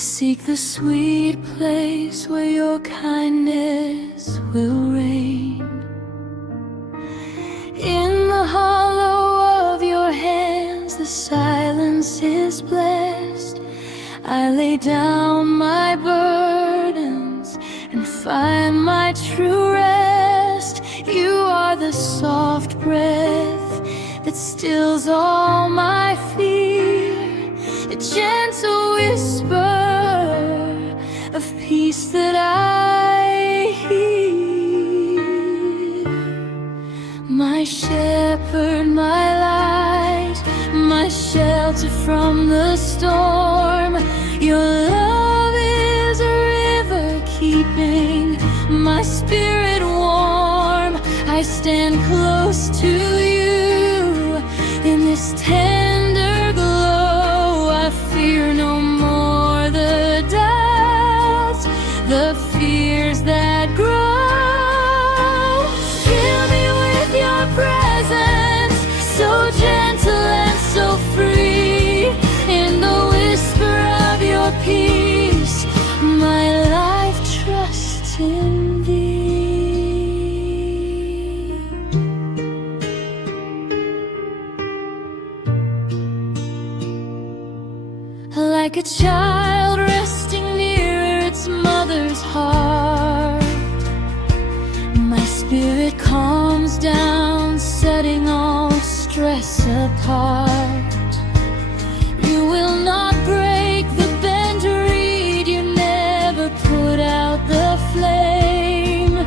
seek the sweet place where your kindness will reign. In the hollow of your hands the silence is blessed. I lay down my burdens and find my true rest. You are the soft breath that stills all my fear, a gentle whisper of peace that I hear. My shepherd, my light, my shelter from the storm. Your love is a river keeping my spirit warm. I stand close to you in this tender glow. I fear no more the doubts, the fears that grow. Fill me with your presence, so gentle and so free. In the whisper of your peace, my life trusts in thee. Like a child resting near its mother's heart, my spirit calms down, setting all stress apart. You will not break the bent reed, you never put out the flame.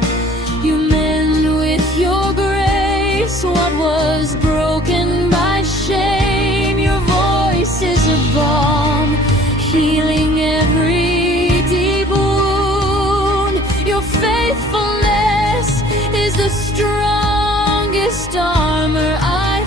You mend with your grace what was broken by shame. Your voice is a balm, healing every deep wound. Your faithfulness is the strongest armor I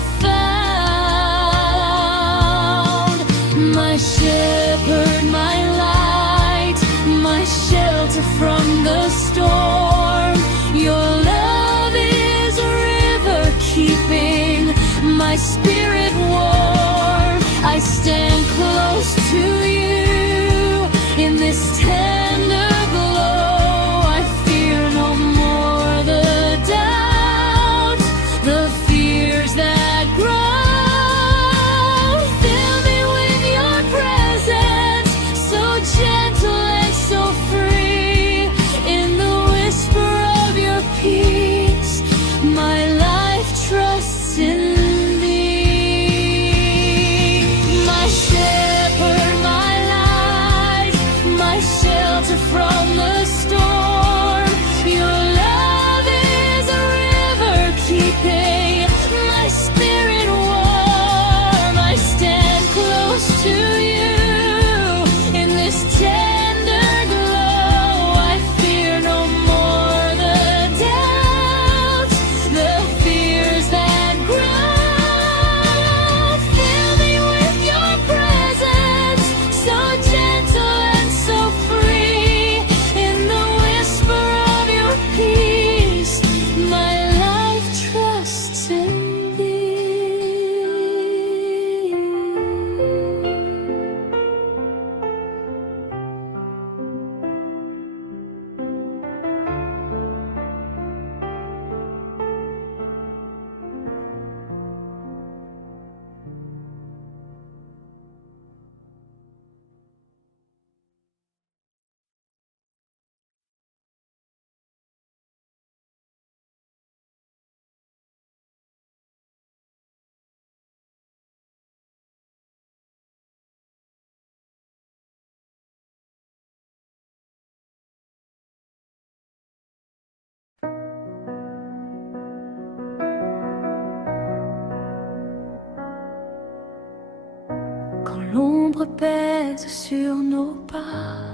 found. My shepherd, my light, my shelter from the storm. Your love is a river keeping my spirit warm. I stand close to you in this tender glow. I fear no more the doubts, the fears that grow. Fill me with your presence, so gentle and so free. In the whisper of your peace, my life trusts in thee. My shepherd, my light, my shelter from the storm. Your love is a river keeping my spirit warm. I stand close to you in this tender glow. I fear no more the doubts, the fears that grow. Fill me with your presence, so gentle and so free. In the whisper of your peace, my life trusts in thee. Quand l'ombre pèse sur nos pas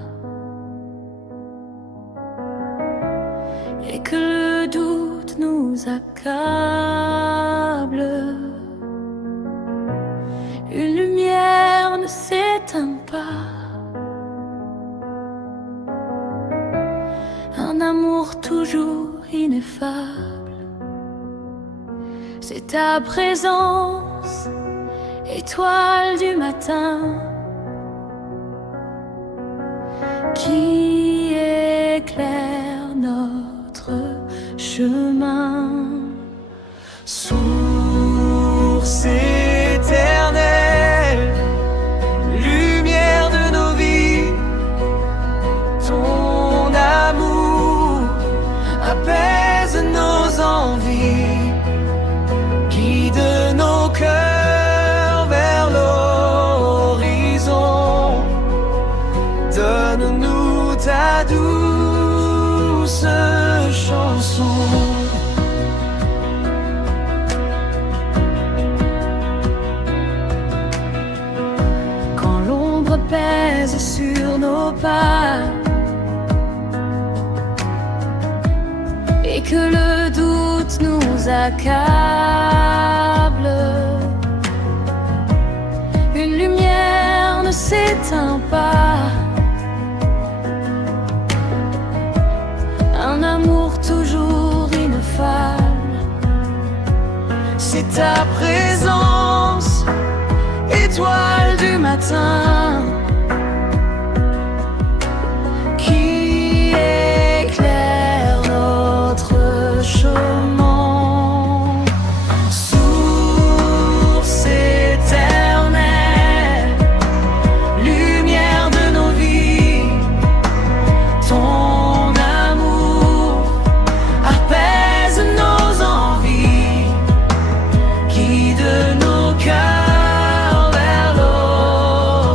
et que le doute nous accable, une lumière ne s'éteint pas, un amour toujours ineffable. C'est ta présence, étoile du matin, qui éclaire notre chemin. Source éternelle, lumière de nos vies, ton amour apaise nos envies, guide nos cœurs vers l'horizon. Donne-nous ta douce chanson. Quand l'ombre pèse sur nos pas et que le doute nous accable, une lumière ne s'éteint pas, un amour toujours ineffable. C'est ta présence, étoile du matin, qui éclaire notre chemin. source éternelle, lumière de nos vies, ton amour apaise nos envies, guide nos cœurs vers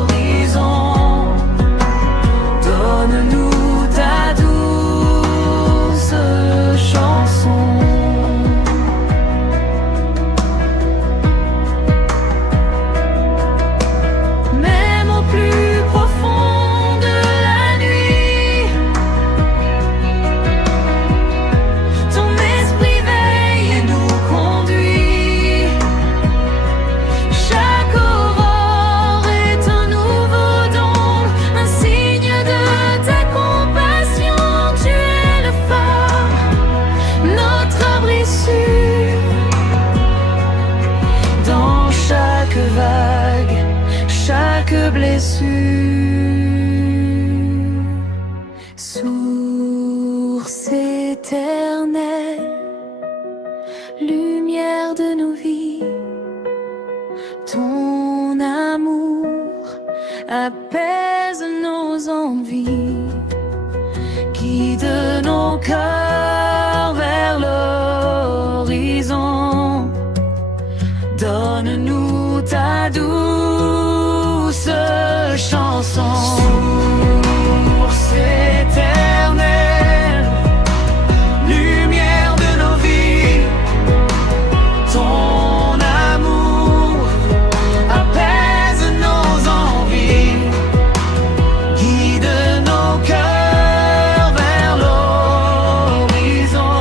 l'horizon. Donne-nous ta douce chanson. Même au plus profond de la nuit, ton esprit veille et nous conduit. Chaque aurore est un nouveau don, un signe de ta compassion. Tu es le phare, notre abri sûr. Dans chaque vague, chaque blessure. Source éternelle, lumière de nos vies, ton amour apaise nos envies, guide nos cœurs vers l'horizon. Donne-nous ta douce chanson. Source éternelle, lumière de nos vies, ton amour apaise nos envies, guide nos cœurs vers l'horizon.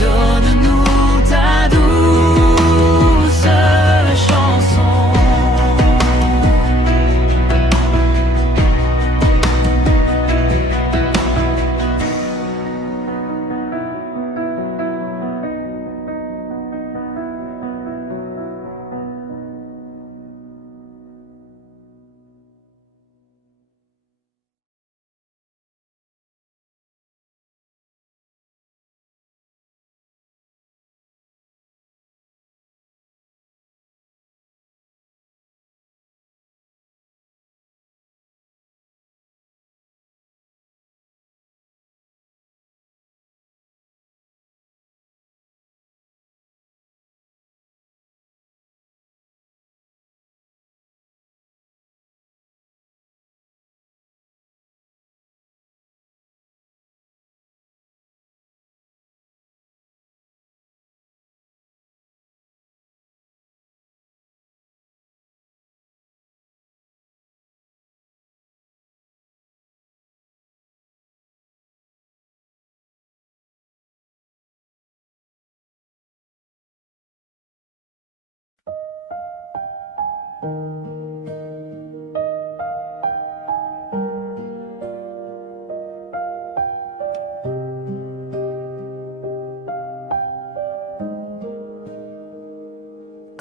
Donne-nous ta douce chanson.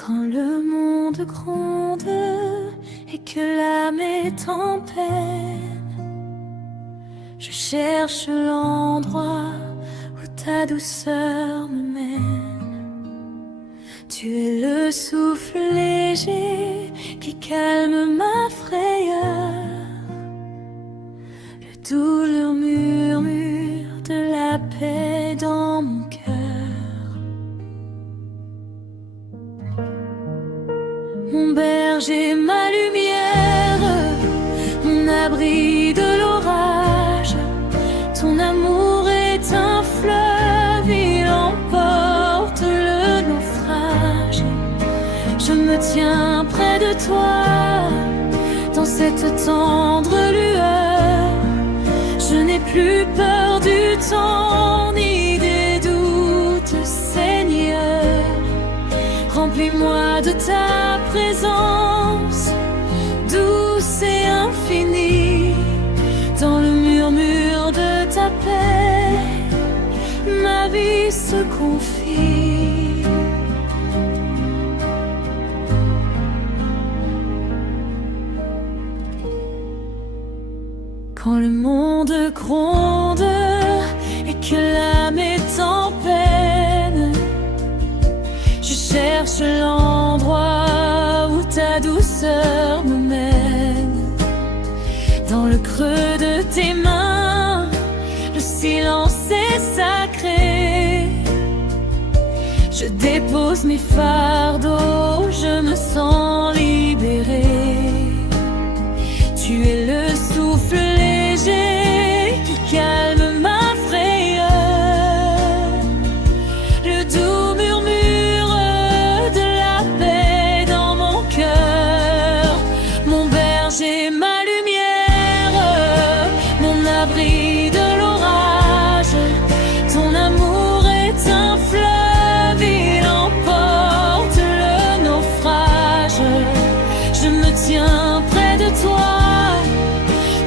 Quand le monde gronde et que l'âme est en peine, Je cherche l'endroit où ta douceur me mène. Tu es le souffle léger qui calme ma frayeur, le doux murmure de la paix dans mon cœur. Mon berger, ma lumière, mon abri de l'orage. Ton amour est un fleuve, il emporte le naufrage. Je me tiens près de toi, dans cette tendre lueur. Je n'ai plus peur du temps, ni des doutes, Seigneur. Remplis-moi de ta présence, douce et infinie. Dans le murmure de ta paix, ma vie se confie. Quand le monde gronde et que l'âme est en peine, je cherche l'endroit où ta douceur me mène. Dans le creux de tes mains, le silence est sacré. Je dépose mes fardeaux, je me sens libérée. Tu es le souffle léger qui calme ma frayeur, le doux murmure de la paix dans mon cœur. Mon berger, ma lumière, mon abri de l'orage. Ton amour est un fleuve, il emporte le naufrage. Je me tiens près de toi,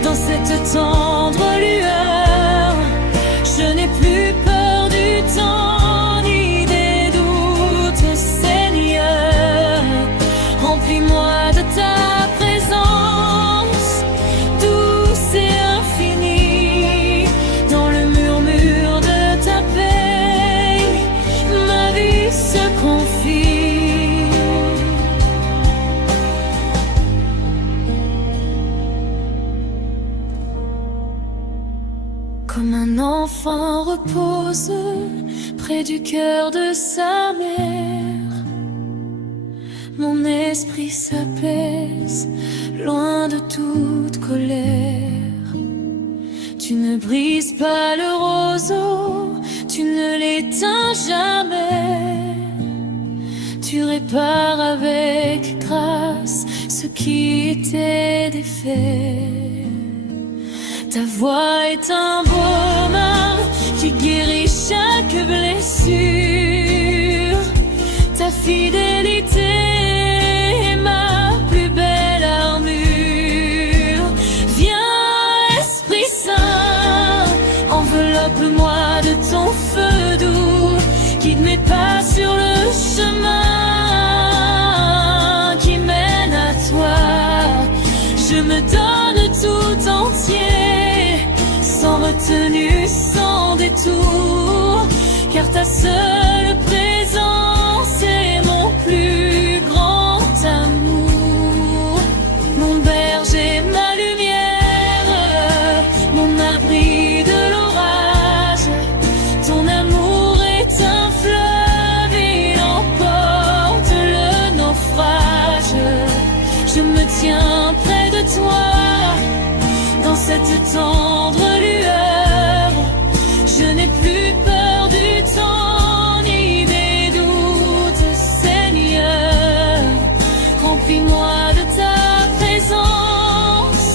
dans cette tendre lueur. Je n'ai plus peur du temps, ni des doutes, Seigneur. Remplis-moi de ta présence, douce et infinie. Dans le murmure de ta paix, ma vie se confie. Comme un enfant repose près du cœur de sa mère, mon esprit s'apaise loin de toute colère. Tu ne brises pas le roseau, tu ne l'éteins jamais. Tu répares avec grâce ce qui était défait. Ta voix est un baume qui guérit chaque blessure. Ta fidélité est ma plus belle armure. Viens, Esprit Saint, enveloppe-moi de ton feu doux. Guide mes pas sur le chemin qui mène à toi. Je me donne tout entier, sans retenue, sans détour, car ta seule présence est mon plus grand amour. Mon berger, ma lumière, mon abri de l'orage. Ton amour est un fleuve, il emporte le naufrage. Je me tiens près de toi, dans cette tendre lueur. Je n'ai plus peur du temps, ni des doutes, Seigneur. Remplis-moi de ta présence,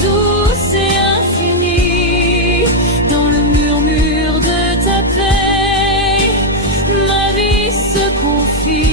douce et infinie. Dans le murmure de ta paix, ma vie se confie.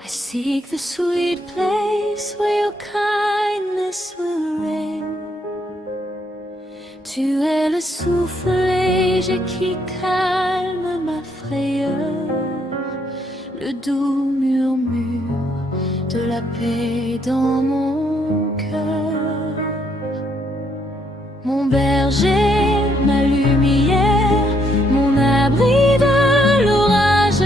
I seek the sweet place where your kindness will reign. Tu es le souffle léger qui calme ma frayeur, le doux murmure de la paix dans mon cœur. Mon berger, ma lumière, mon abri de l'orage,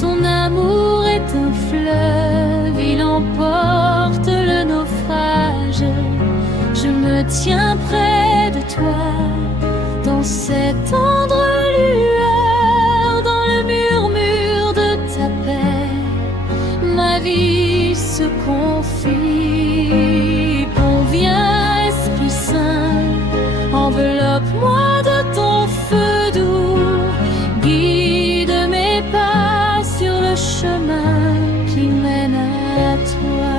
ton amour est un fleuve, il emporte le naufrage. Je me tiens près de toi, dans cette tendre lueur, dans le murmure de ta paix, ma vie se confie. Conviens, Esprit Saint, enveloppe-moi de ton feu doux, guide mes pas sur le chemin qui mène à toi.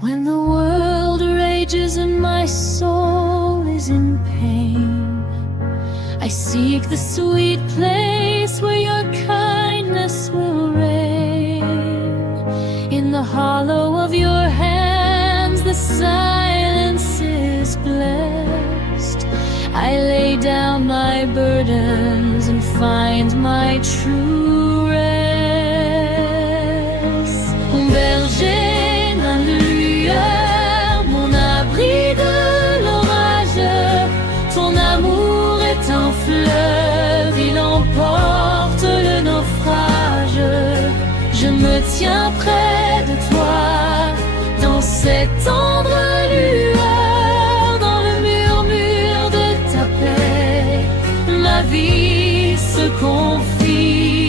When the world rages and my soul is in pain, I seek the sweet place where your kindness will reign. In the hollow of your hands the silence is blessed. I lay down my burdens and find my true rest. Mon berger, ma lueur, mon abri de l'orage, ton amour est un fleuve, il emporte le naufrage. Je me tiens près de toi, dans cette tendre lueur, dans le murmure de ta paix, ma vie se confie.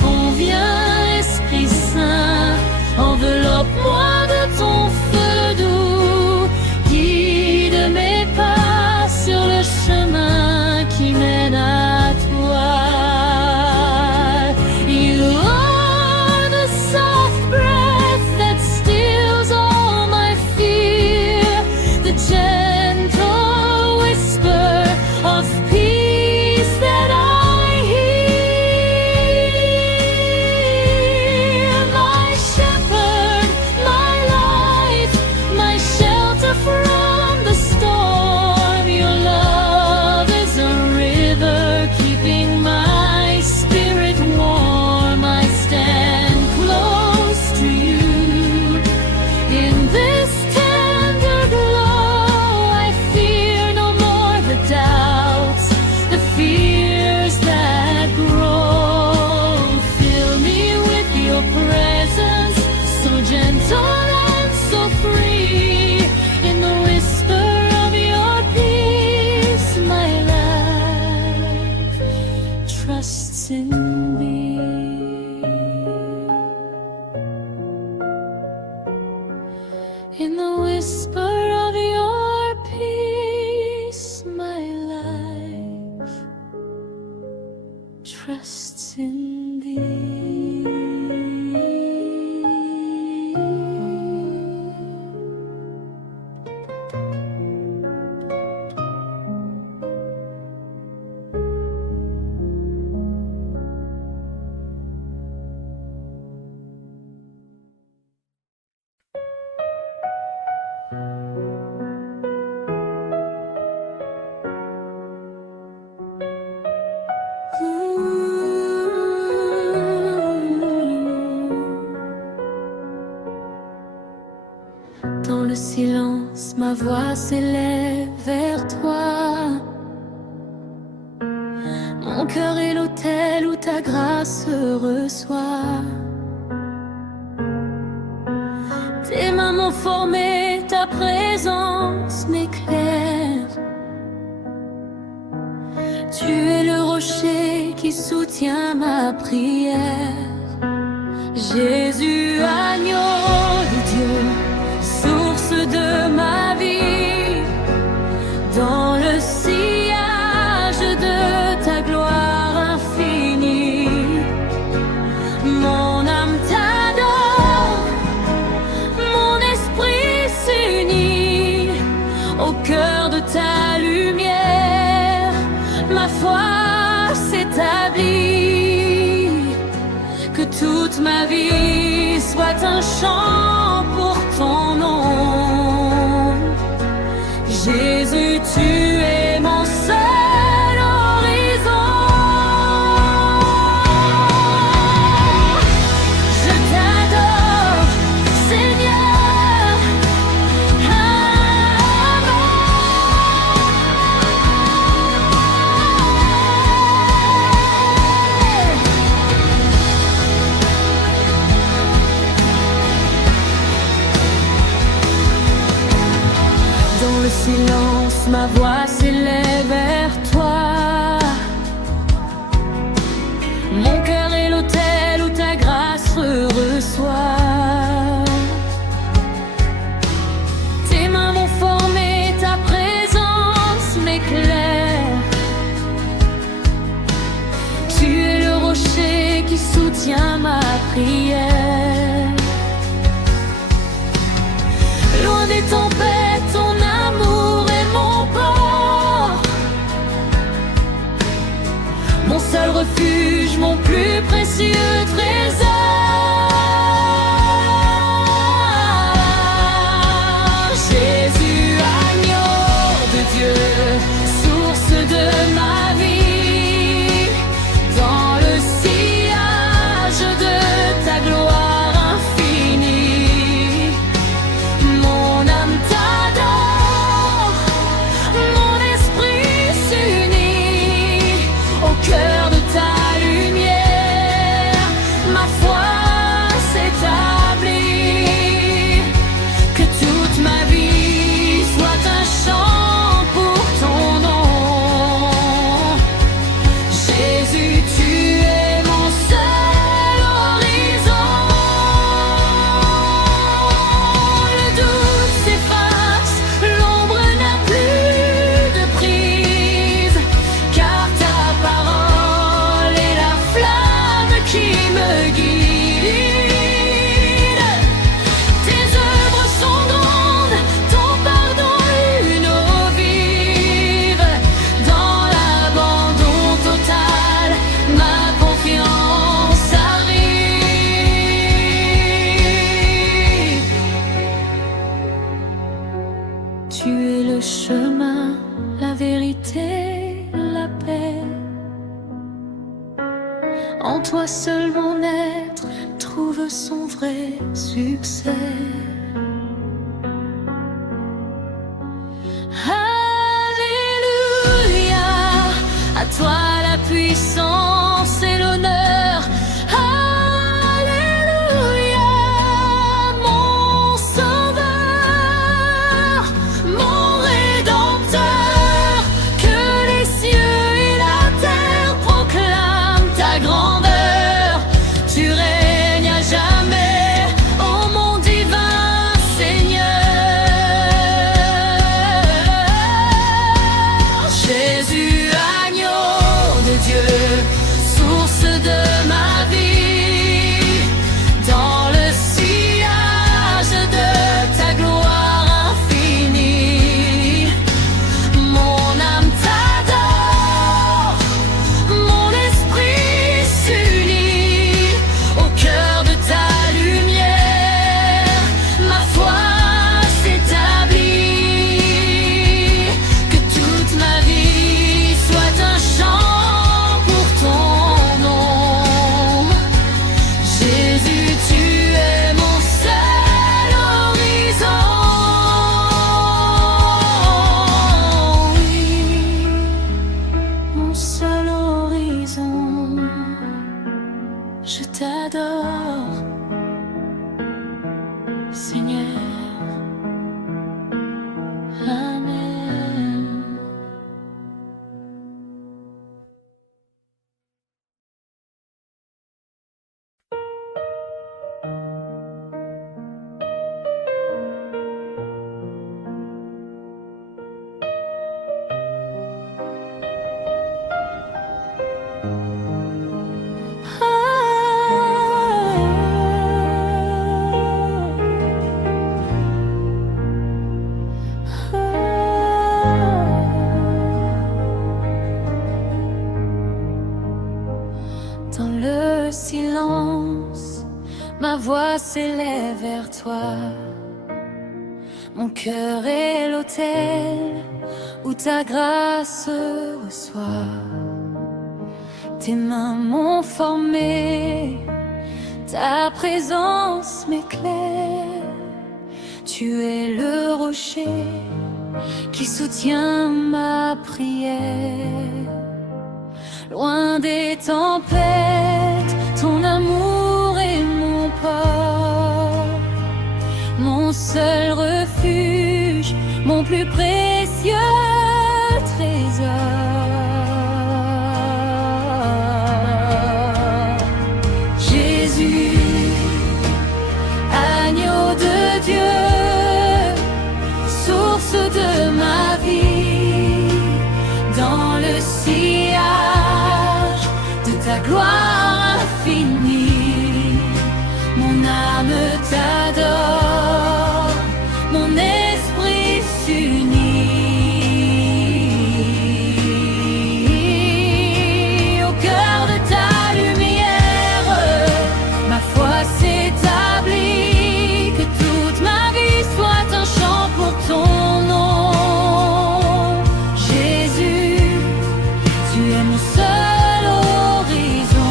Conviens, Esprit Saint, enveloppe-moi de ton feu doux, guide mes pas sur le chemin qui mène à toi. You are the soft breath that stills all my fear, the gentle whisper of peace that I hear. My shepherd, my life, my shelter from the storm. Your love is a river keeping my spirit warm. I stand close to you. In this tender glow, I fear no more the doubts, the fears that grow. Fill me with your presence, so gentle and so free. In the whisper of your peace, my life trusts in me. In the whisper of your peace, my life trusts in thee. Dans le silence, ma voix s'élève vers toi. Mon cœur est l'autel où ta grâce reçoit. Tes mains m'ont formé, ta présence m'éclaire. Tu es le rocher qui soutient ma prière. Jésus, agneau de Dieu, source de ma vie, dans le sillage de ta gloire infinie. Mon âme t'adore, mon esprit foi s'établit, que toute ma vie soit un chant pour ton nom. Jésus, tu es mon seul horizon. Je t'adore, Seigneur. Dans le silence, ma voix s'élève vers toi. Mon cœur est l'autel où ta grâce reçoit. Tes mains m'ont formé, ta présence m'éclaire. Tu es le rocher qui soutient ma prière. Loin des tempêtes, ton amour est mon port. Mon seul refuge, mon plus précieux trésor. Jésus, agneau de Dieu, source de ma vie. Dans le sillage de ta gloire infinie, mon âme t'adore, mon esprit s'unit au cœur de ta lumière. Ma foi s'établit, que toute ma vie soit un chant pour ton nom. Jésus, tu es mon seul horizon. Le doute s'efface, l'ombre n'a plus de prise, car ta parole est la flamme qui me guide. Tes œuvres sont grandes, ton pardon une eau vive. Dans l'abandon total, ma confiance arrive. Tu es le chemin, la vérité, la paix. En toi seul mon être trouve son vrai succès. Alléluia, à toi la puissance et l'honneur. Alléluia, mon sauveur, mon rédempteur. Que les cieux et la terre proclament ta grandeur. Tu règnes à jamais, ô mon divin Seigneur. Jésus, agneau de Dieu, voix s'élève vers toi. Mon cœur est l'autel où ta grâce reçoit. Tes mains m'ont formé, ta présence m'éclaire. Tu es le rocher qui soutient ma prière. Loin des tempêtes, ton amour est mon port, mon seul refuge, mon plus précieux trésor. Jésus, agneau de Dieu, source de ma vie, dans le sillage de ta gloire infinie, mon âme t'adore, mon esprit s'unit. Au cœur de ta lumière, ma foi s'établit, que toute ma vie soit un chant pour ton nom. Jésus, tu es mon seul horizon.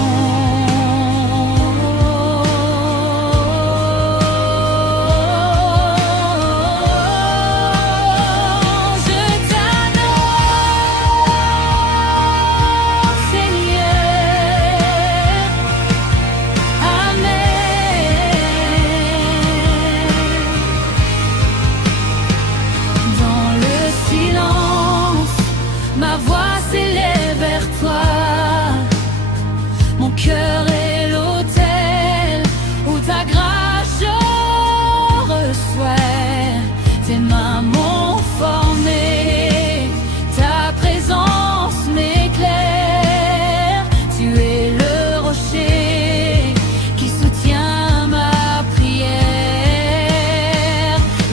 Je t'adore, Seigneur. Amen. Dans le silence, ma voix s'élève vers toi. Mon cœur est l'autel où ta grâce je reçois. Tes mains m'ont formé, ta présence m'éclaire. Tu es le rocher qui soutient ma prière.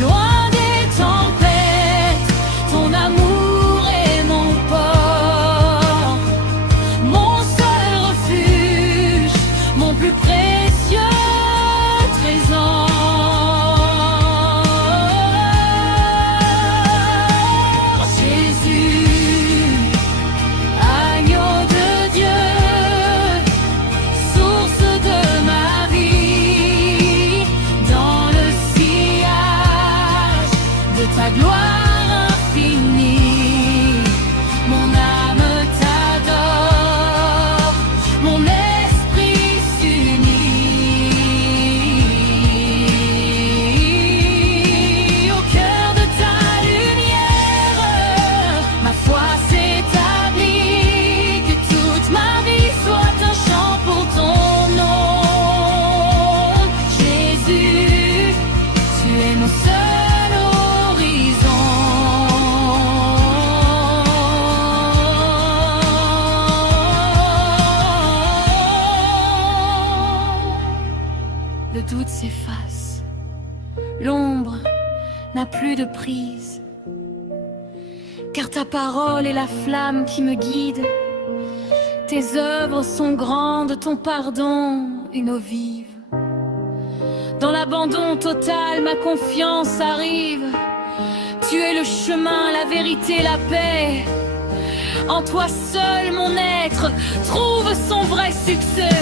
Loin des tempêtes, ton amour est mon port, mon seul refuge, mon plus précieux trésor. Jésus, agneau de Dieu, source de ma vie, dans le sillage de ta gloire infinie, mon âme t'adore, mon esprit s'unit. Au cœur de ta lumière, ma foi s'établit, que toute ma vie soit un chant pour ton nom. Jésus, tu es mon seul horizon. Le doute s'efface, l'ombre n'a plus de prise, car ta parole est la flamme qui me guide. Tes œuvres sont grandes, ton pardon une eau vive. Dans l'abandon total, ma confiance arrive. Tu es le chemin, la vérité, la paix. En toi seul, mon être trouve son vrai succès.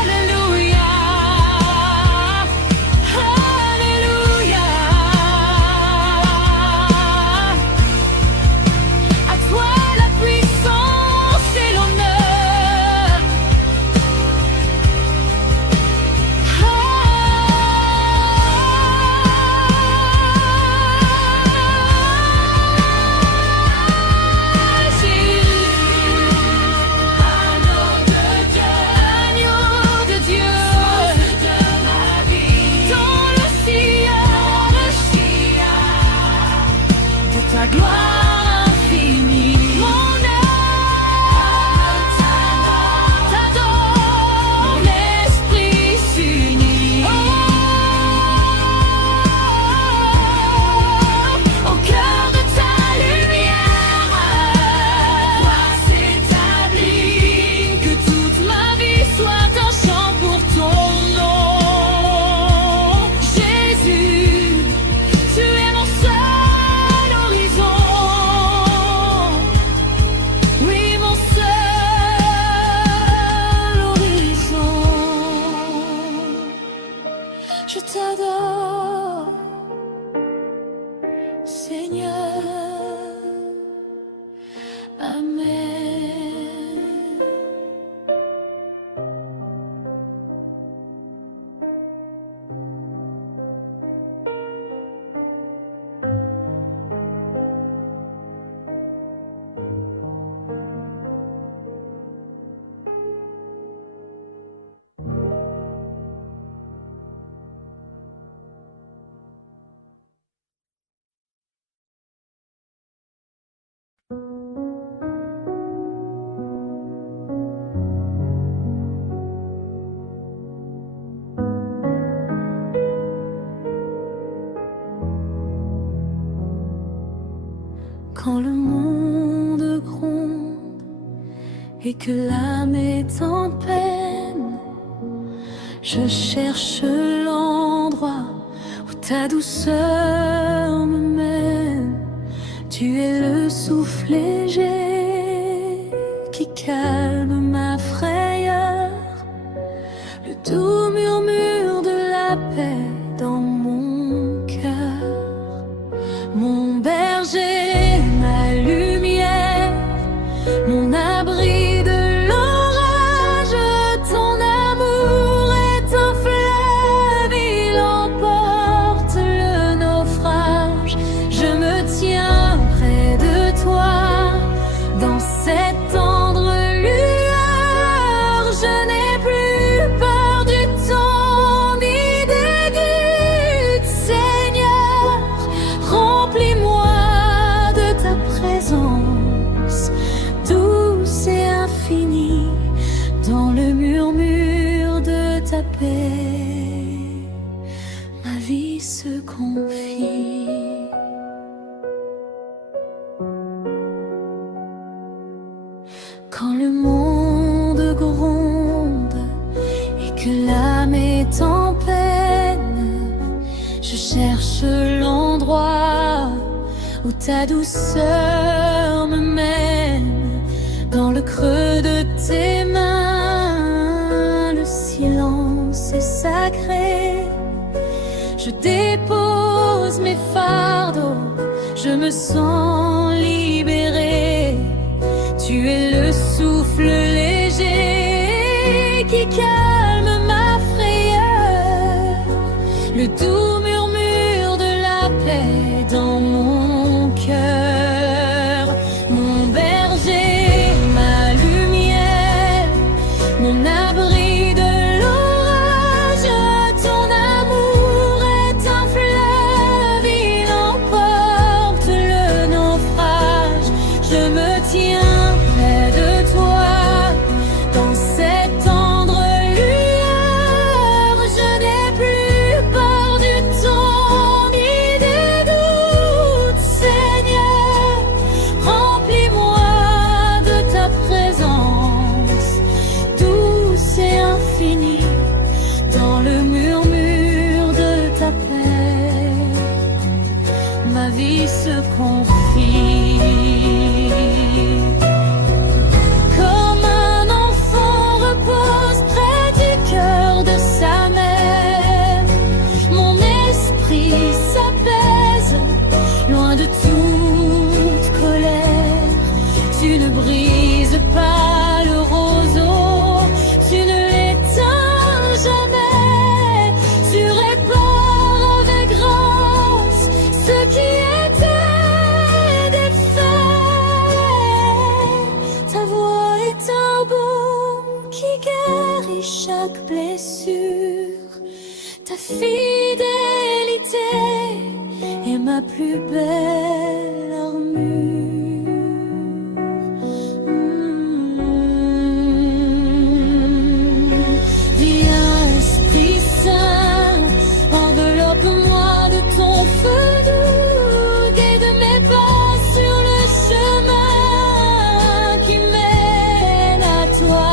Alléluia, Alléluia. À toi la puissance et l'honneur. Jésus. je t'adore, Seigneur. Amen. Quand le monde gronde et que l'âme est en peine, je cherche l'endroit où ta douceur me mène. Tu es le souffle léger qui calme ma frayeur, le doux murmure de la paix dans mon cœur. Mon berger, ma lumière, mon abri de l'orage, ton amour est un fleuve, il emporte le naufrage. Je me tiens près de toi, dans cette tendre lueur. Je n'ai plus peur du temps ni des doutes, Seigneur. Remplis-moi de ta présence, douce et infinie, dans le murmure de ta paix. Ma vie se confie. Quand le monde gronde et que l'âme est en peine, je cherche l'endroit où ta douceur me mène. Dans le creux de tes mains, le silence est sacré. Je dépose mes fardeaux, je me sens libérée. Tu es le souffle léger qui calme ma frayeur, le doux murmure de la paix dans mon cœur. Mon berger, ma lumière, mon abri de l'orage, ton amour est un fleuve, il emporte le naufrage. Je me tiens près de toi, dans cette tendre lueur. Je n'ai plus peur du temps ni des doutes, Seigneur. Remplis-moi de ta présence, douce et infinie, dans le murmure de ta paix. Ma vie se confie. Comme un enfant repose près du cœur de sa mère, mon esprit s'apaise, loin de toute colère. Tu ne brises pas le roseau, tu ne l'éteins jamais. Tu répares avec grâce ce qui était défait. Ta voix est un baume qui guérit chaque blessure. Ta fidélité est ma plus belle armure. Viens, Esprit Saint, enveloppe-moi de ton feu doux, guide mes pas sur le chemin qui mène à toi.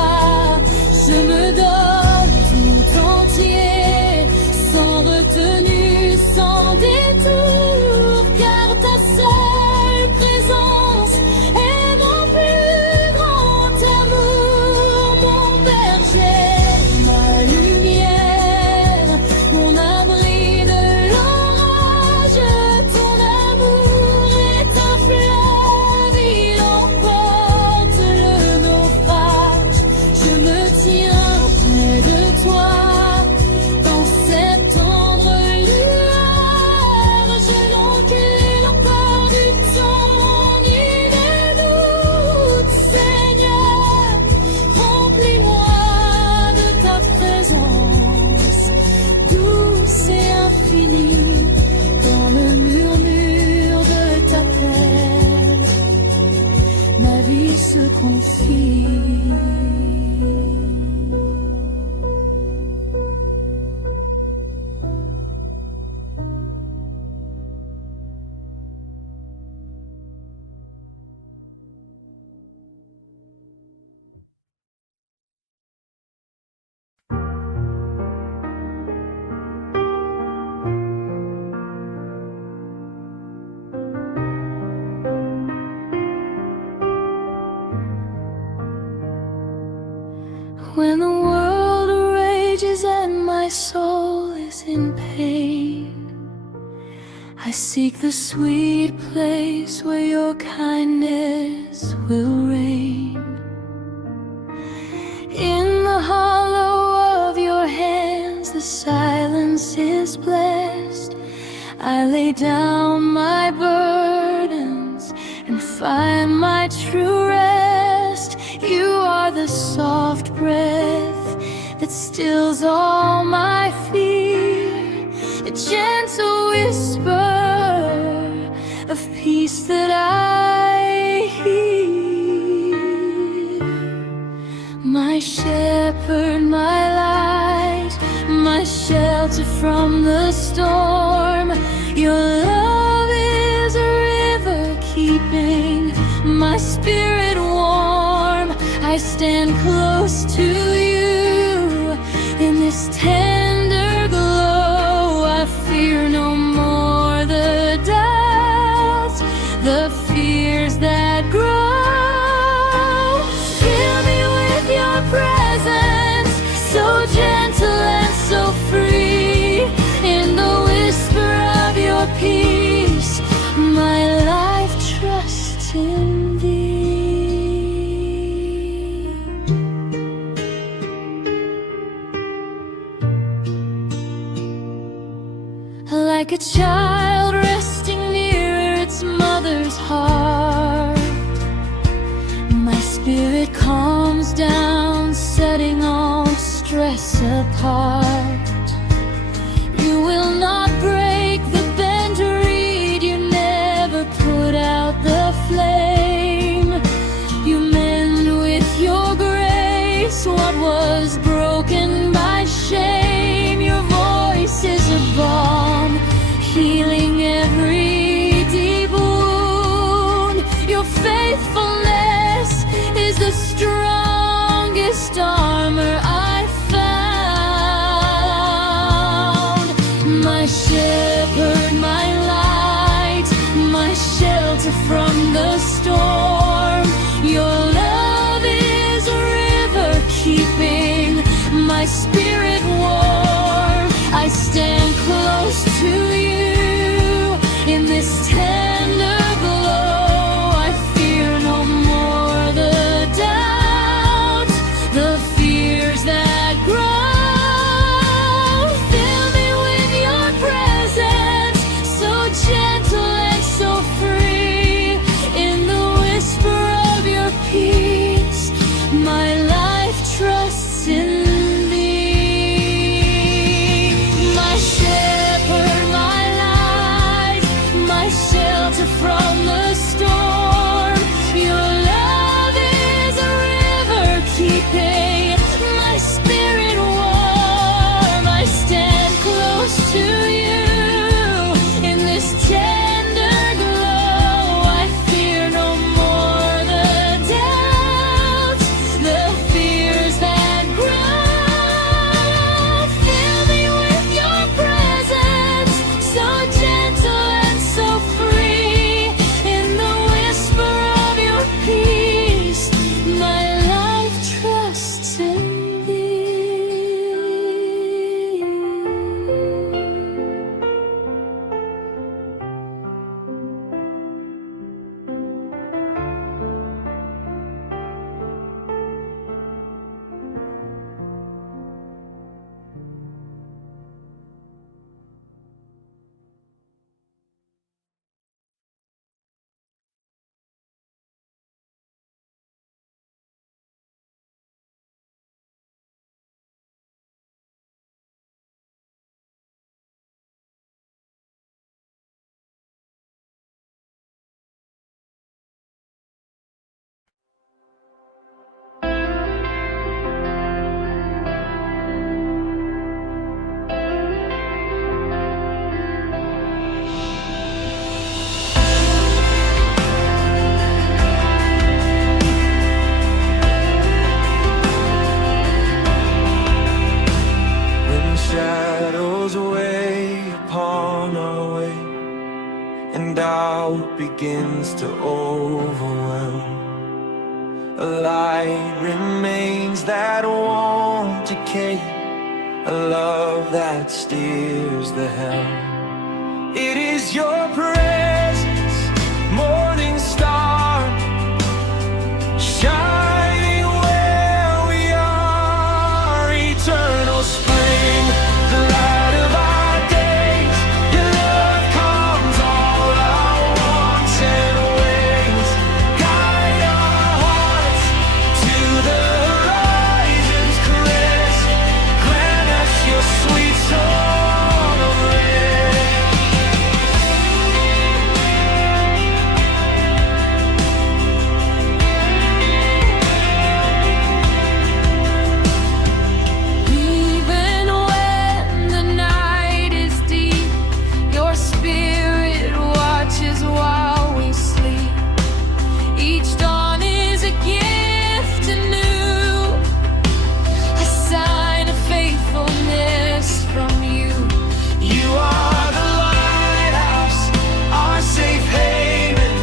Je me donne tout entier, sans retenue, sans détour, car ta seule présence est mon plus grand amour. Mon berger, ma lumière, mon amour When the world rages and my soul is in pain, I seek the sweet place where your kindness will reign. In the hollow of your hands the silence is blessed. I lay down my burdens and find my true rest. You are the soft breath that stills all my fear, a gentle whisper of peace that I hear. My shepherd, my light, my shelter from the storm, your love is a river keeping my spirit warm. I stand close to you in this tender glow. I fear no more the doubts, the fears that grow. Fill me with your presence, so gentle and so free. In the whisper of your peace, my life trusts in thee. Like a child resting near its mother's heart, my spirit calms down, setting all stress apart. You will not break the bent reed, you never put out the flame. You mend with your grace what was broken by shame. Your voice is a balm, healing every deep wound. Your faithfulness is the strongest armor I found. My shepherd, my light, my shelter from the storm. Your love is a river keeping my spirit warm. I stand close to you in this tender glow. I fear no more the doubts, the fears that grow. Fill me with your presence, so gentle and so free. In the whisper of your peace, my life trusts in thee. My shepherd, my light, my shelter from the storm. Your love is a river keeping my spirit warm. I stand close to you in this tender glow. I fear no more the doubts, the fears that grow. Fill me with your presence, so gentle and so free. In the whisper of your peace, my life trusts in thee. Doubt begins to overwhelm. A light remains that won't decay, a love that steers the helm. It is your presence, morning star, shining where we are. Eternal spring, the light of our days. Your love calms all our wants and ways. Guide our hearts to the horizon's caress. Grant us your sweet song of rest. Even when the night is deep, your spirit watches while we sleep. Each dawn is a gift anew, a sign of faithfulness from you. You are the lighthouse, our safe haven,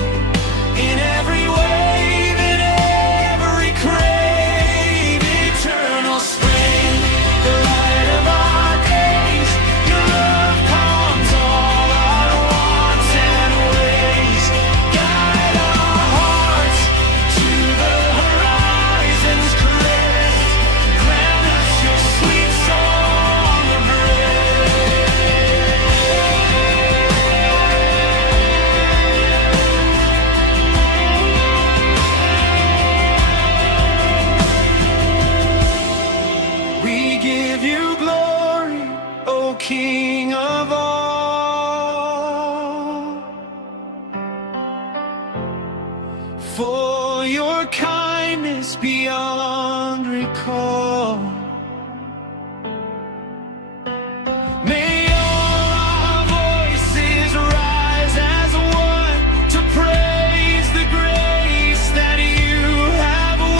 in every wave, in every crave. Eternal spring, the light of our days. Your love calms all our wants and ways. Guide our hearts to the horizon's crest. Grant us your sweet song of rest. We give you glory, O King of all, for your kindness beyond recall. May all our voices rise as one to praise the grace that you have won.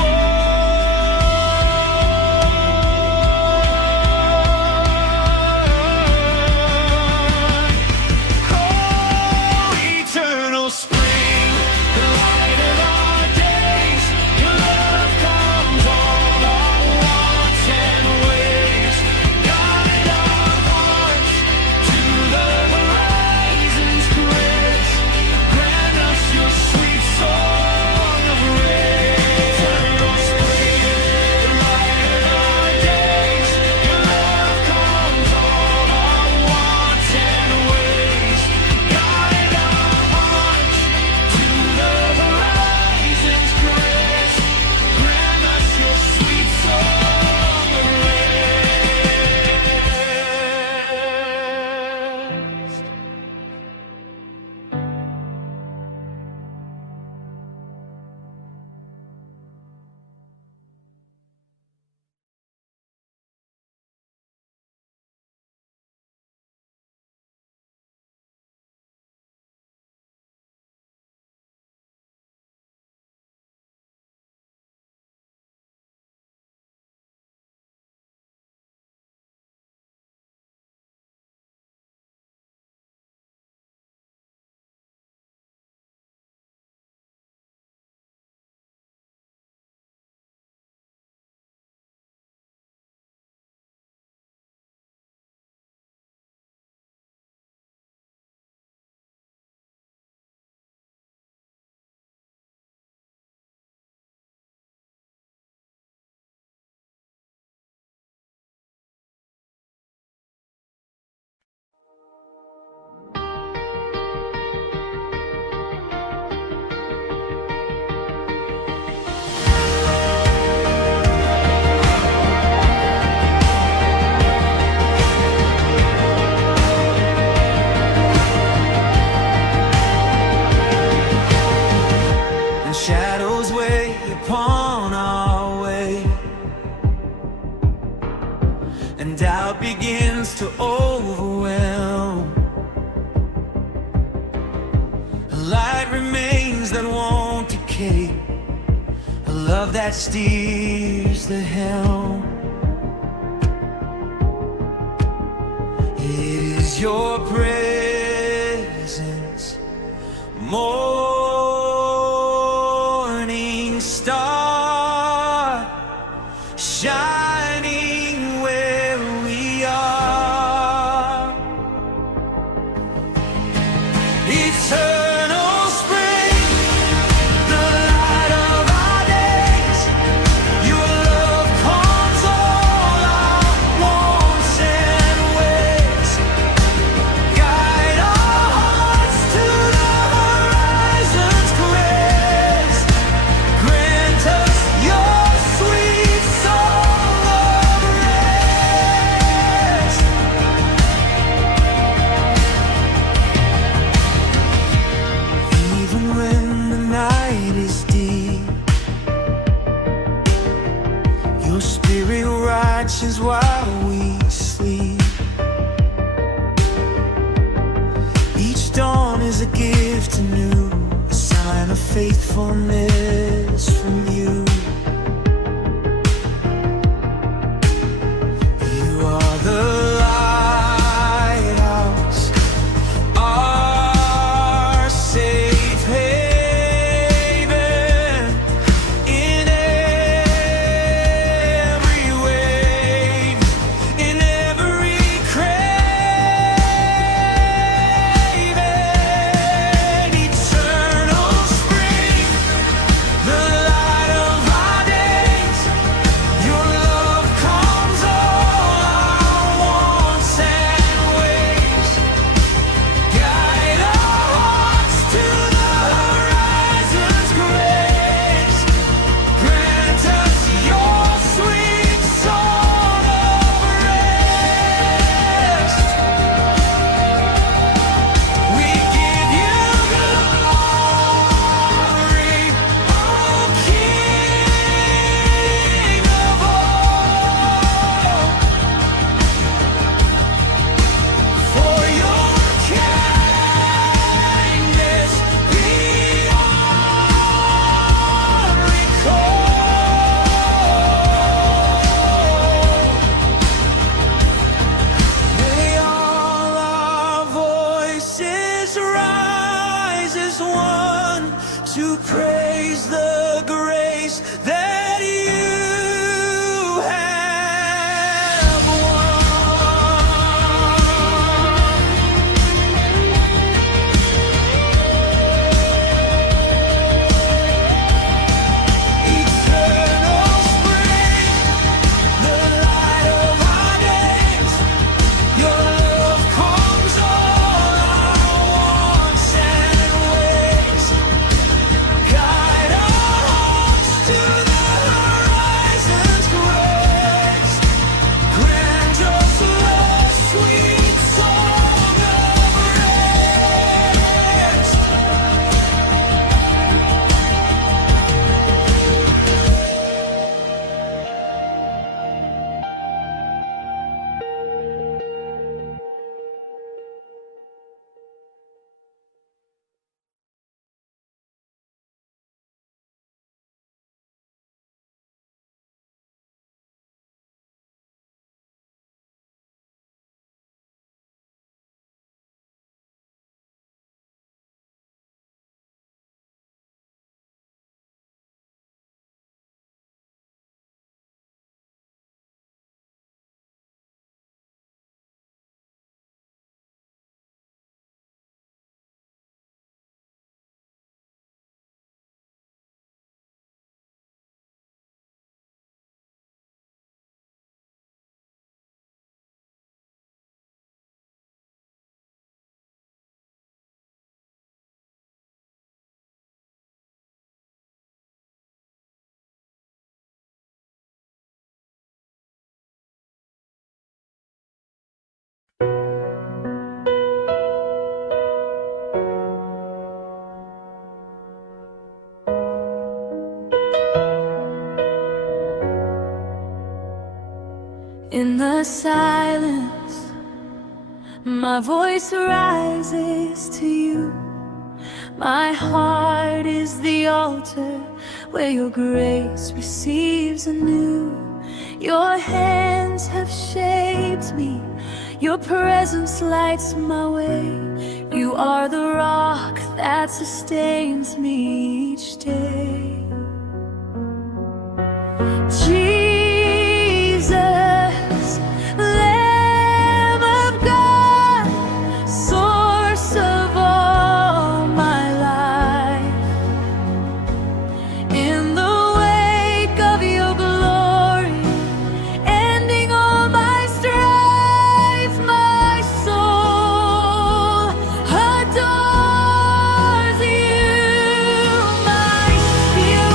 Oh, eternal spring, the light of our days. Your love comes all our wants and ways. Guide our hearts to the horizon's crest. Grant us your sweet song of rest. Eternal spring, the light of our days. Your love comes all our wants and ways. Guide our hearts to the horizon's crest. Grant us your sweet song of rest. And shadows weigh upon our way, and doubt begins to overwhelm. A light remains that won't decay, a love that steers the helm. It is your presence, morning star. faithfulness from you. You are the lighthouse, our safe haven in every wave, in every craven, eternal spring, the light of our days. Your love calms all our wants and ways. Guide our hearts to the horizon's grace. Grant us your sweet song of rest. We give you glory, O King of all, for your kindness beyond recall. May all our voices rise as one to praise the grace that you have won. Eternal spring, the light of our days. Your love calms all our wants and ways. Guide our hearts to the horizon's grace. Grant us your sweet song of rest. In the silence, my voice rises to you. My heart is the altar where your grace receives anew. Your hands have shaped me, your presence lights my way. You are the rock that sustains me each day. Jesus, Lamb of God, source of all my life. In the wake of your glory, ending all my strife, my soul adores you. My spirit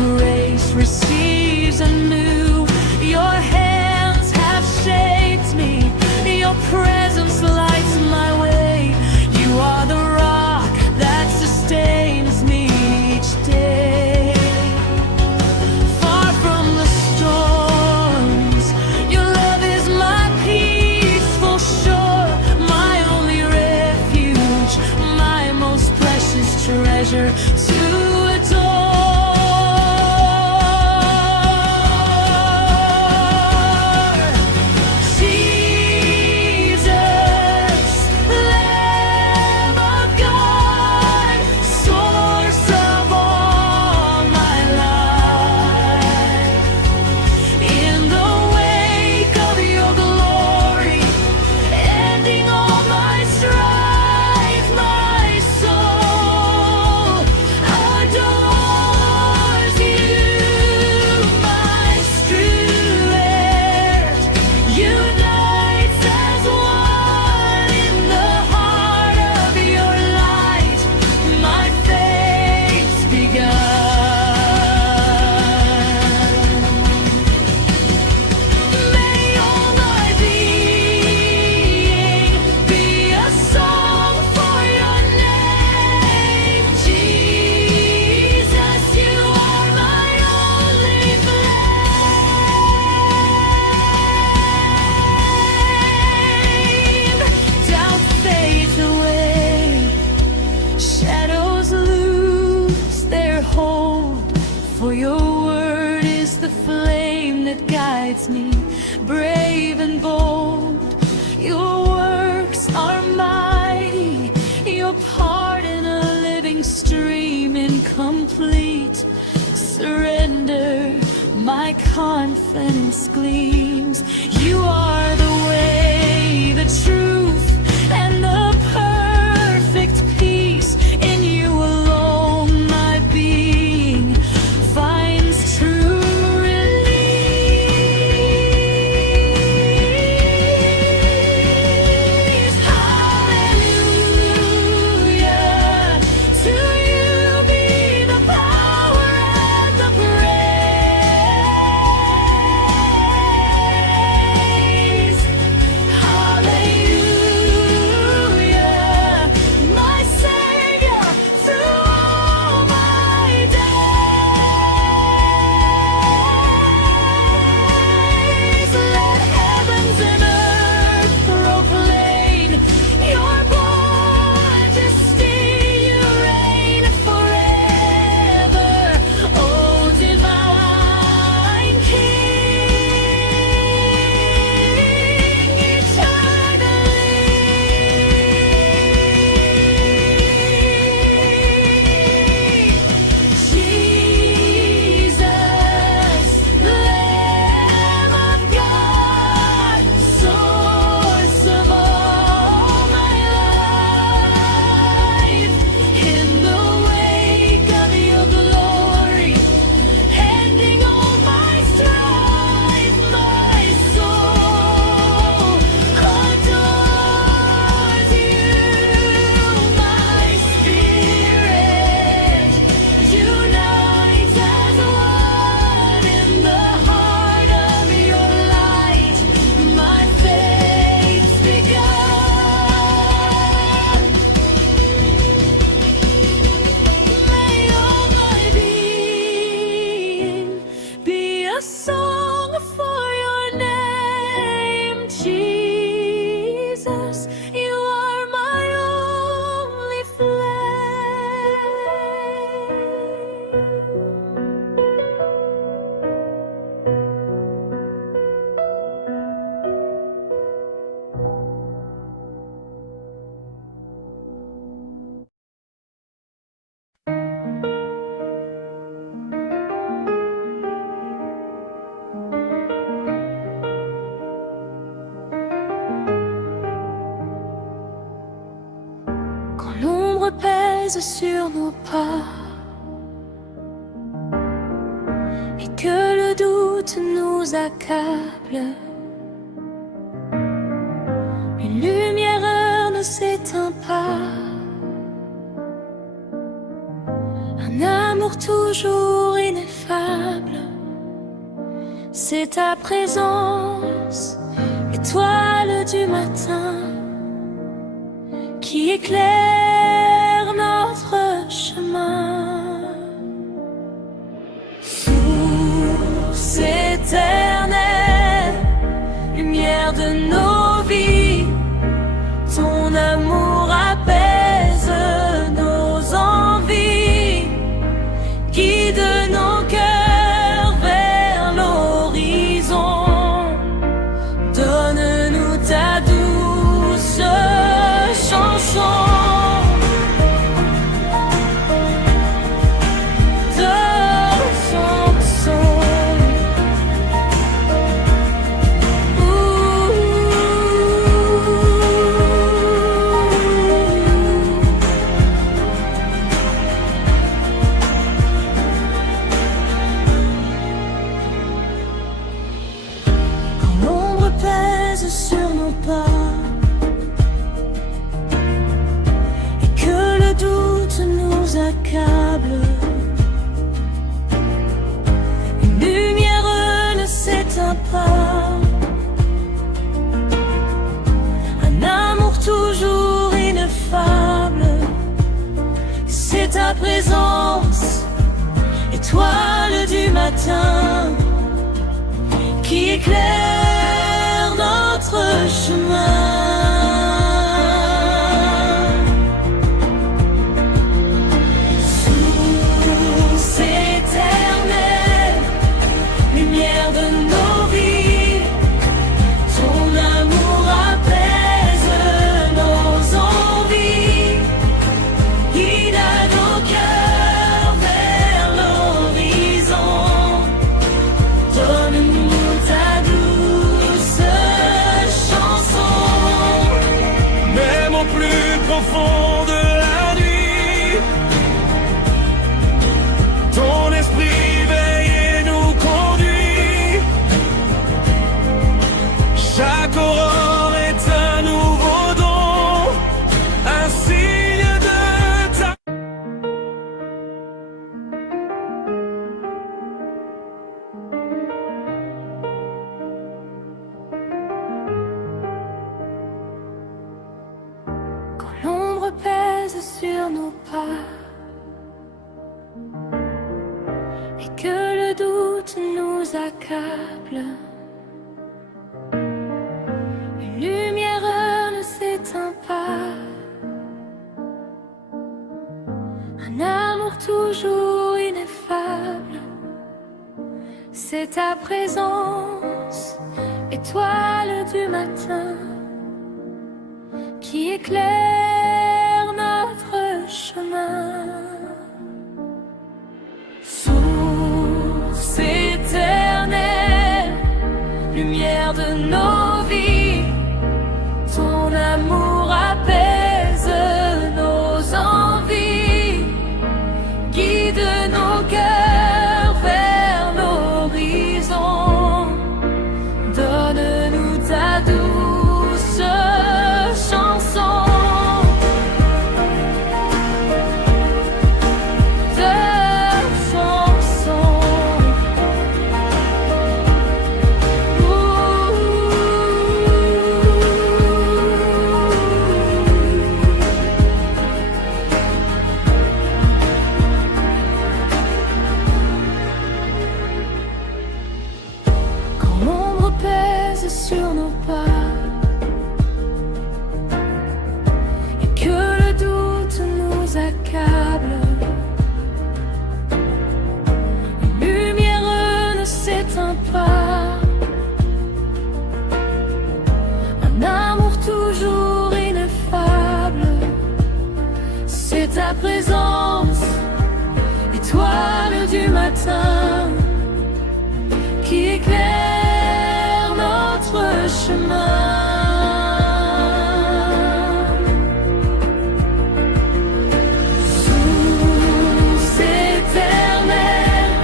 grace receives anew. Your hands have shaped me, your presence lights my way. You are the rock that sustains me each day. Far from the storms, your love is my peaceful shore, my only refuge, my most precious treasure to adore. For your word is the flame that guides me, brave and bold. Your works are mighty, your part in a living stream in complete surrender. My confidence gleams. You are the way, the truth, and the perfect peace. In you alone my being finds true release. Hallelujah, to you be the power and the praise. Hallelujah, my Savior, through all my days. Let heavens and earth proclaim your majesty. You reign forever, O divine King, eternally. Jesus, Lamb of God, source of all my life. In the wake of your glory, ending all my strife, my soul adores you. My spirit unites as one in the heart of your light. My faith's begun. May all my being be a song for your name, Jesus. You are my only Quand l'ombre pèse sur nos pas et que le doute nous accable, une lumière ne s'éteint pas, un amour amour toujours ineffable. C'est ta présence, étoile du matin, qui éclaire notre chemin. Source éternelle, lumière de nos vies, ton amour apaise nos envies, guide nos cœurs vers l'horizon. Donne-nous ta douce chanson. Sur nos pas et que le doute nous accable, une lumière ne s'éteint pas, un amour toujours ineffable. C'est ta présence, étoile du matin, qui éclaire notre chemin. Source éternelle, lumière de nos vies, ton amour apaise nos envies, guide à nos cœurs vers l'horizon. Donne-nous ta douce chanson. Même au plus profond de la nuit, ton esprit veille et nous conduit. Chaque aurore est un nouveau don, un signe de ta... Quand l'ombre pèse sur nos pas et que le doute nous accable, une lumière ne s'éteint pas, un amour toujours ineffable. C'est ta présence, étoile du matin, qui éclaire notre chemin. Source éternelle, lumière de nos vies, ton amour apaise nos envies, guide nos cœurs vers l'horizon. Donne-nous ta douce chanson. Quand l'ombre pèse sur nos pas et que le doute nous accable, une lumière ne s'éteint pas, un amour toujours ineffable. C'est ta présence, étoile du matin, qui éclaire notre chemin. Source éternelle,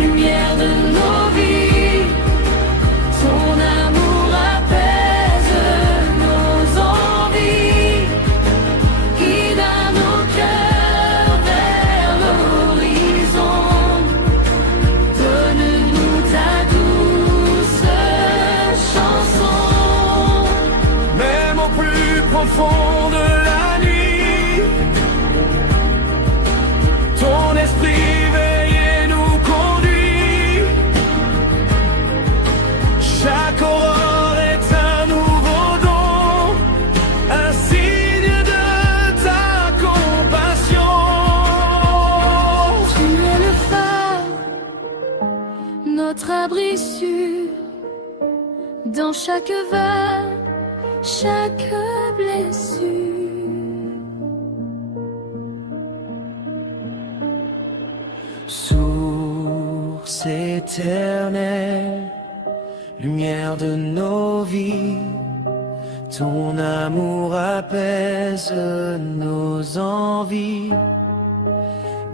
lumière de nos vies, ton amour apaise nos envies, guide à nos cœurs vers l'horizon. chaque vague, chaque blessure. Source éternelle, lumière de nos vies, ton amour apaise nos envies,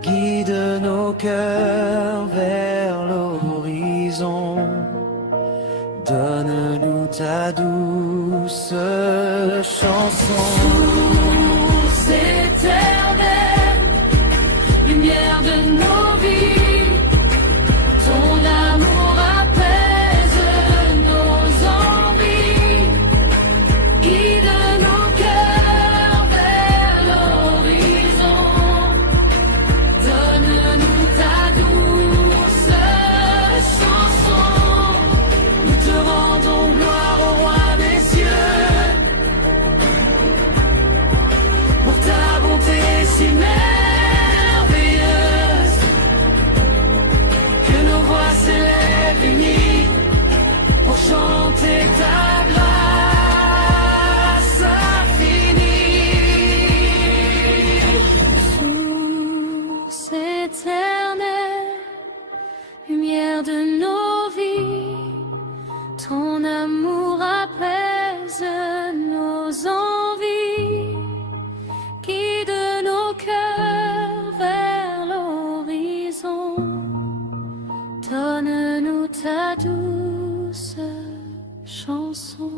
guide nos cœurs vers l'horizon. Donne-nous ta douce chanson. Source éternelle, lumière de nos vies, ton amour apaise nos envies, guide nos cœurs vers l'horizon. Donne-nous ta douce chanson. Nous te rendons gloire au roi des cieux, pour ta bonté si merveilleuse, que nos voix s'élèvent unies pour chanter ta grâce infinie. Source éternelle, lumière de nos vies, ton amour apaise nos envies, guide nos cœurs vers l'horizon. Donne-nous ta douce chanson.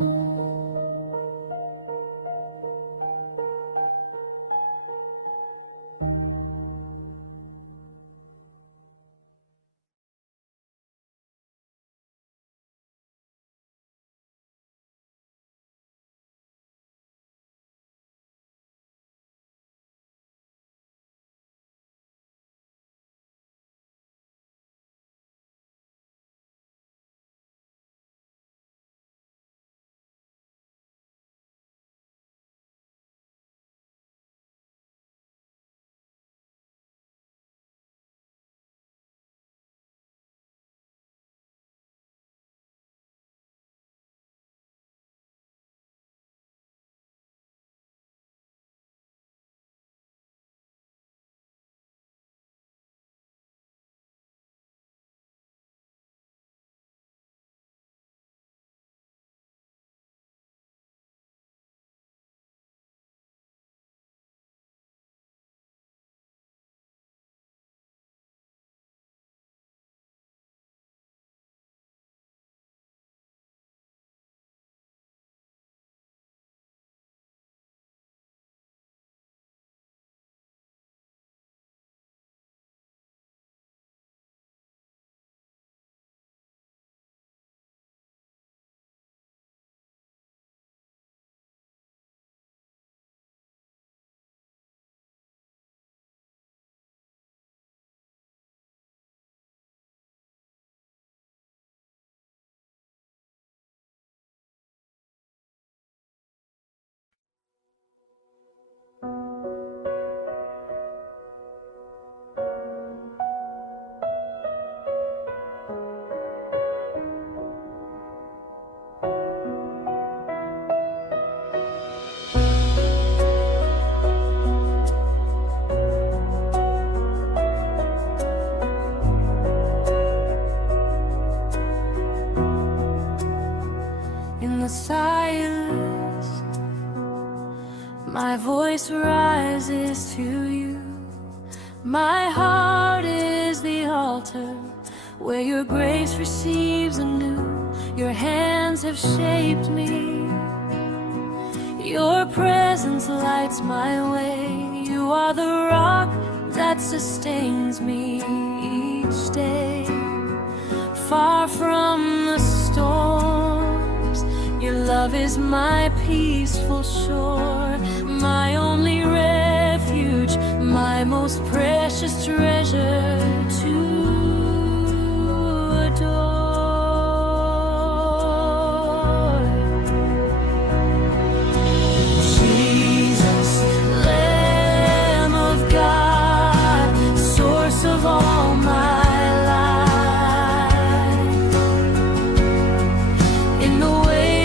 In the silence, my voice rises to you. My heart is the altar where your grace receives anew. Your hands have shaped me. Your presence lights my way. You are the rock that sustains me each day. Far from the storms, your love is my peaceful shore, my only refuge, my most precious treasure to adore. Jesus, Lamb of God, source of all my life. In the way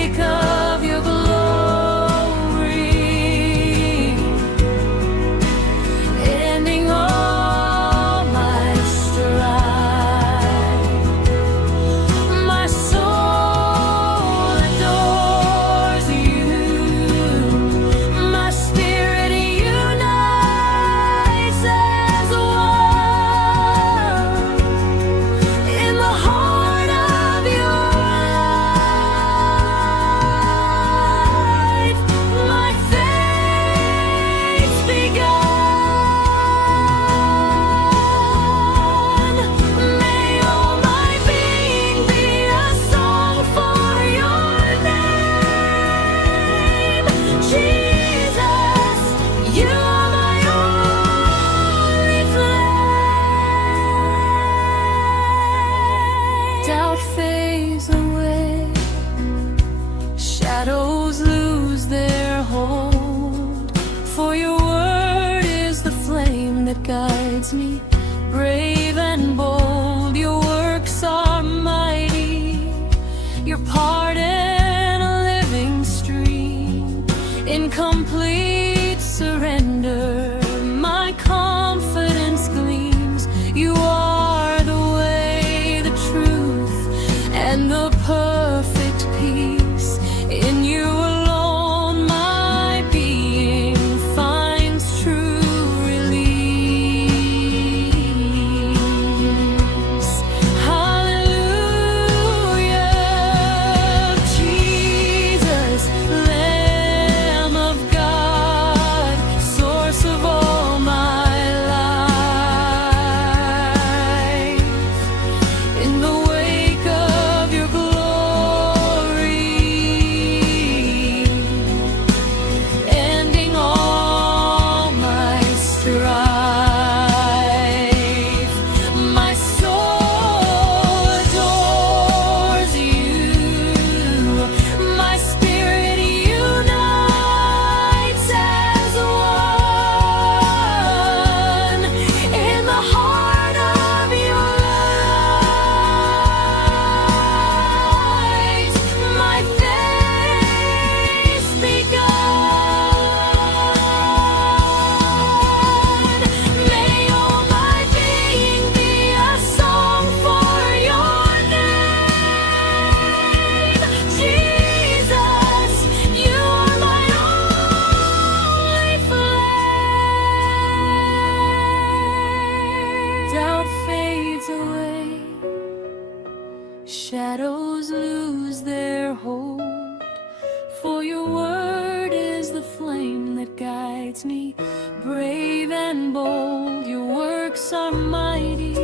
mighty,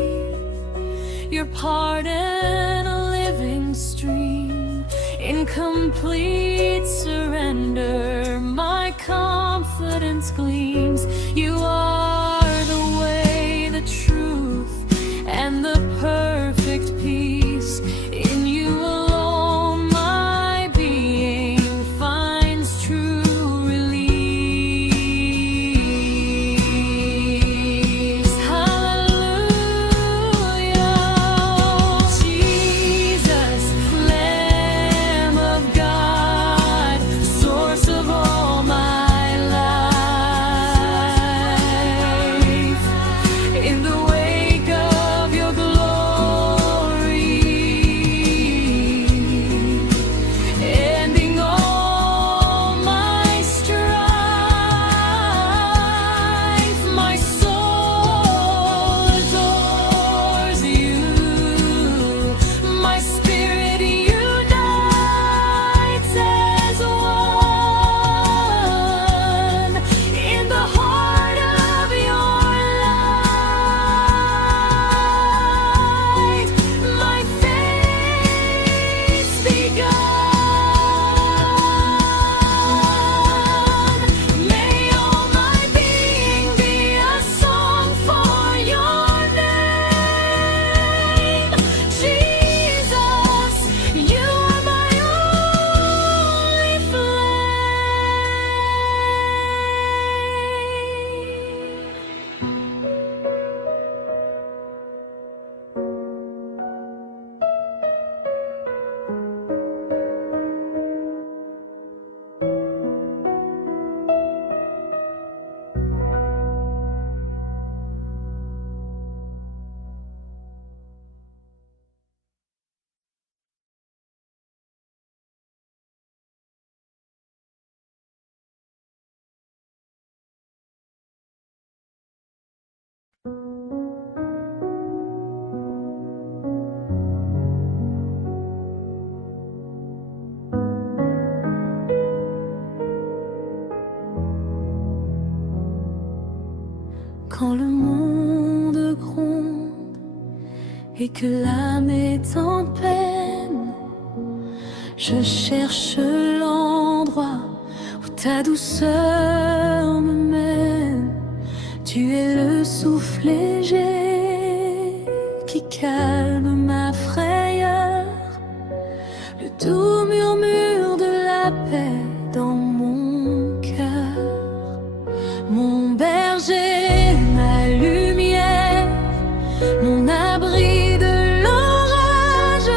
your pardon a living stream. In complete surrender, my confidence gleams. You are the way, the truth, and the perfect peace. In you alone my being finds true release. Hallelujah. Jesus, Lamb of God, source of all my life. In the wake of your glory, ending all my strife, my soul adores you, my spirit unites as one in the heart of your light. My faith's begun. May all my being be a song for your name. Jesus, you are my only flame. Quand le monde gronde et que l'âme est en peine, je cherche l'endroit où ta douceur me mène. Tu es le souffle léger qui calme ma frayeur, le doux murmure de la paix dans mon cœur. Mon berger, ma lumière, mon abri de l'orage,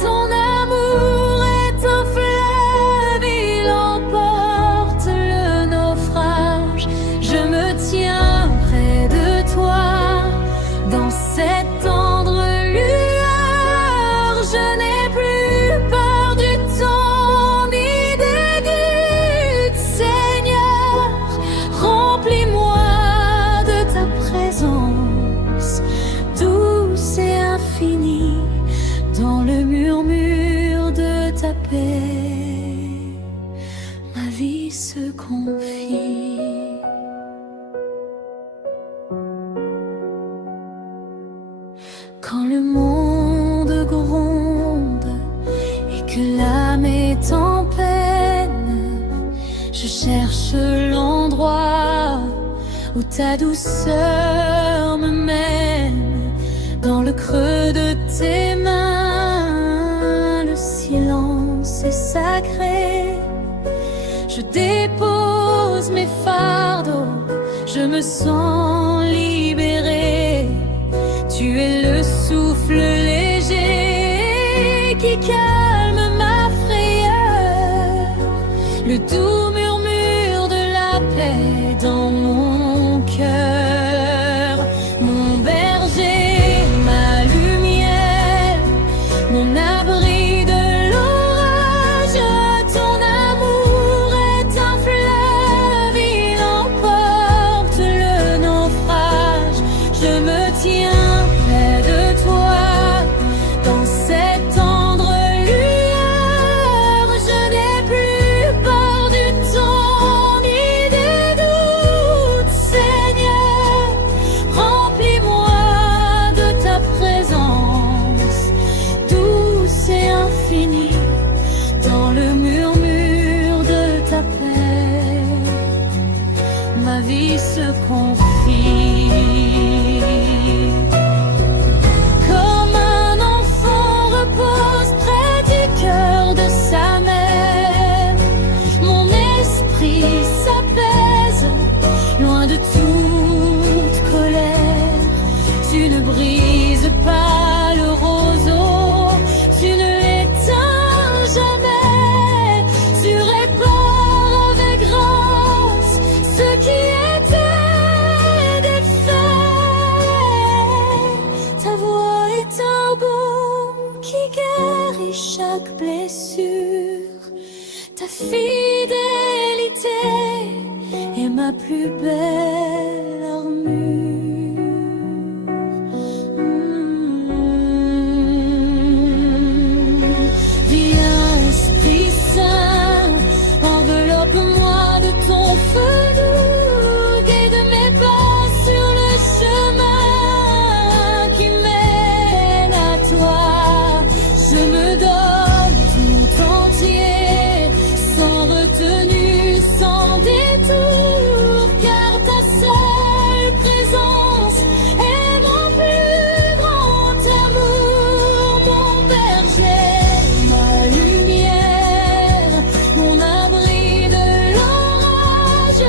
ton amour est un fleuve, il emporte le naufrage. Je me tiens près de toi, dans cette tendre lueur. Je n'ai plus peur du temps ni des doutes. Seigneur, remplis-moi de ta présence, douce et infinie, dans le murmure de ta paix. Ma vie se confie. Quand le monde gronde et que l'âme est en peine, je cherche l'endroit où ta douceur me mène. Dans le creux de tes mains, le silence est sacré. Je dépose mes fardeaux, je me sens libérée. Tu es le souffle léger qui calme ma frayeur, le doux murmure de la paix dans mon cœur. Mon berger, ma lumière, mon abri de l'orage, ton amour est un fleuve, il emporte le naufrage. Je me tiens près de toi, dans cette tendre lueur. Je n'ai plus peur du ma plus belle armure. Viens, Esprit Saint, enveloppe-moi de ton feu doux, guide mes pas sur le chemin qui mène à toi. Je me donne tout entier, sans retenue, sans détour, car ta seule présence est mon plus grand amour, mon berger, ma lumière, mon abri de l'orage.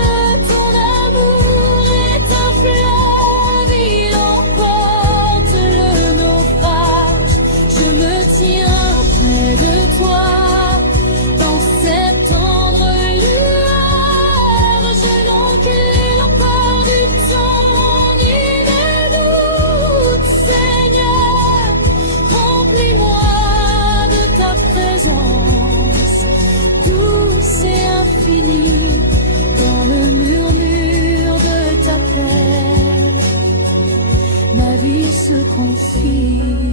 Ton amour est un fleuve, il emporte le naufrage. Je me tiens près de toi, dans cette tendre lueur. Je n'oncle l'emport du temps, ni de doute, Seigneur. Remplis-moi de ta présence, douce et infinie, dans le murmure de ta paix. Ma vie se confie.